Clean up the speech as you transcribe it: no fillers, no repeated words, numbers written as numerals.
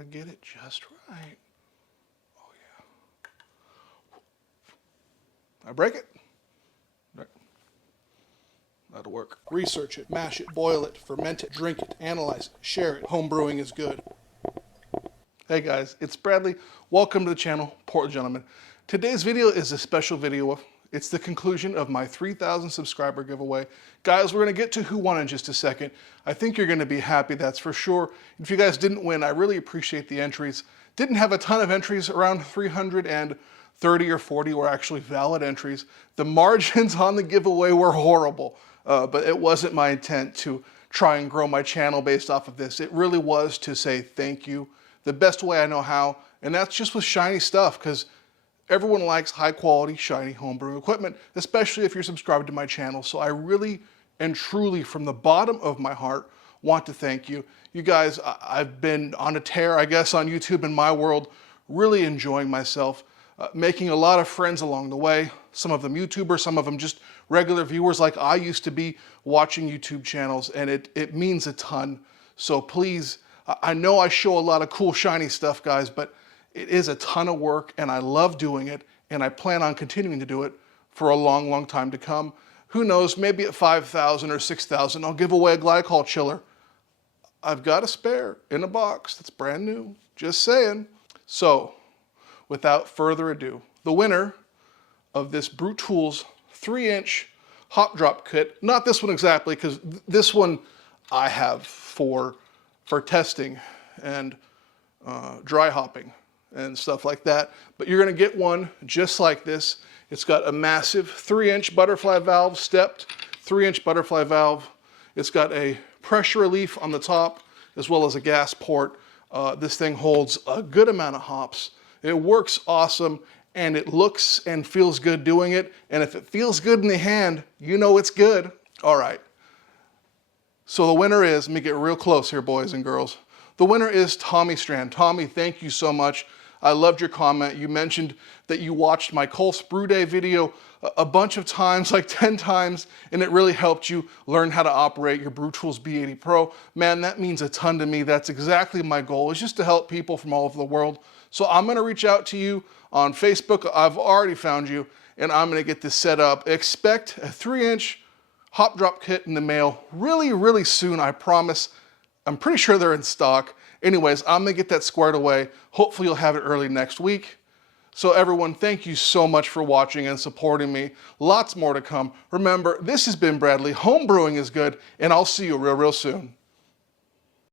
Gotta get it just right. Oh yeah. I break it. Right. That'll work. Research it, mash it, boil it, ferment it, drink it, analyze it, share it. Home brewing is good. Hey guys, it's Bradley. Welcome to the channel, Portland Gentleman. Today's video is a special video. It's the conclusion of my 3,000 subscriber giveaway. Guys, we're gonna get to who won in just a second. I think you're gonna be happy, that's for sure. If you guys didn't win, I really appreciate the entries. Didn't have a ton of entries, around 330 or 40 were actually valid entries. The margins on the giveaway were horrible, but it wasn't my intent to try and grow my channel based off of this. It really was to say thank you the best way I know how, and that's just with shiny stuff, because everyone likes high quality, shiny homebrew equipment, especially if you're subscribed to my channel. So I really and truly, from the bottom of my heart, want to thank you. You guys, I've been on a tear, I guess, on YouTube in my world, really enjoying myself, making a lot of friends along the way. Some of them YouTubers, some of them just regular viewers like I used to be watching YouTube channels, and it means a ton. So please, I know I show a lot of cool, shiny stuff, guys, but it is a ton of work, and I love doing it, and I plan on continuing to do it for a long, long time to come. Who knows, maybe at 5,000 or 6,000, I'll give away a glycol chiller. I've got a spare in a box that's brand new, just saying. So, without further ado, the winner of this Brew Tools 3-inch HopDrop kit, not this one exactly, because this one I have for testing and dry hopping and stuff like that, but you're gonna get one just like this. It's got a massive 3-inch butterfly valve, stepped 3-inch butterfly valve. It's got a pressure relief on the top as well as a gas port. This thing holds a good amount of hops. It works awesome, and it looks and feels good doing it. And if it feels good in the hand, you know it's good. All right. So the winner is, let me get real close here, boys and girls. The winner is Tommy Strand. Tommy, thank you so much. I loved your comment. You mentioned that you watched my Colts Brew Day video a bunch of times, like 10 times, and it really helped you learn how to operate your Brew Tools B80 Pro. Man, that means a ton to me. That's exactly my goal, is just to help people from all over the world. So I'm gonna reach out to you on Facebook. I've already found you, and I'm gonna get this set up. Expect a 3-inch HopDrop kit in the mail really, really soon, I promise. I'm pretty sure they're in stock. Anyways, I'm gonna get that squared away. Hopefully you'll have it early next week. So everyone, thank you so much for watching and supporting me. Lots more to come. Remember, this has been Bradley. Home brewing is good, and I'll see you real, real soon.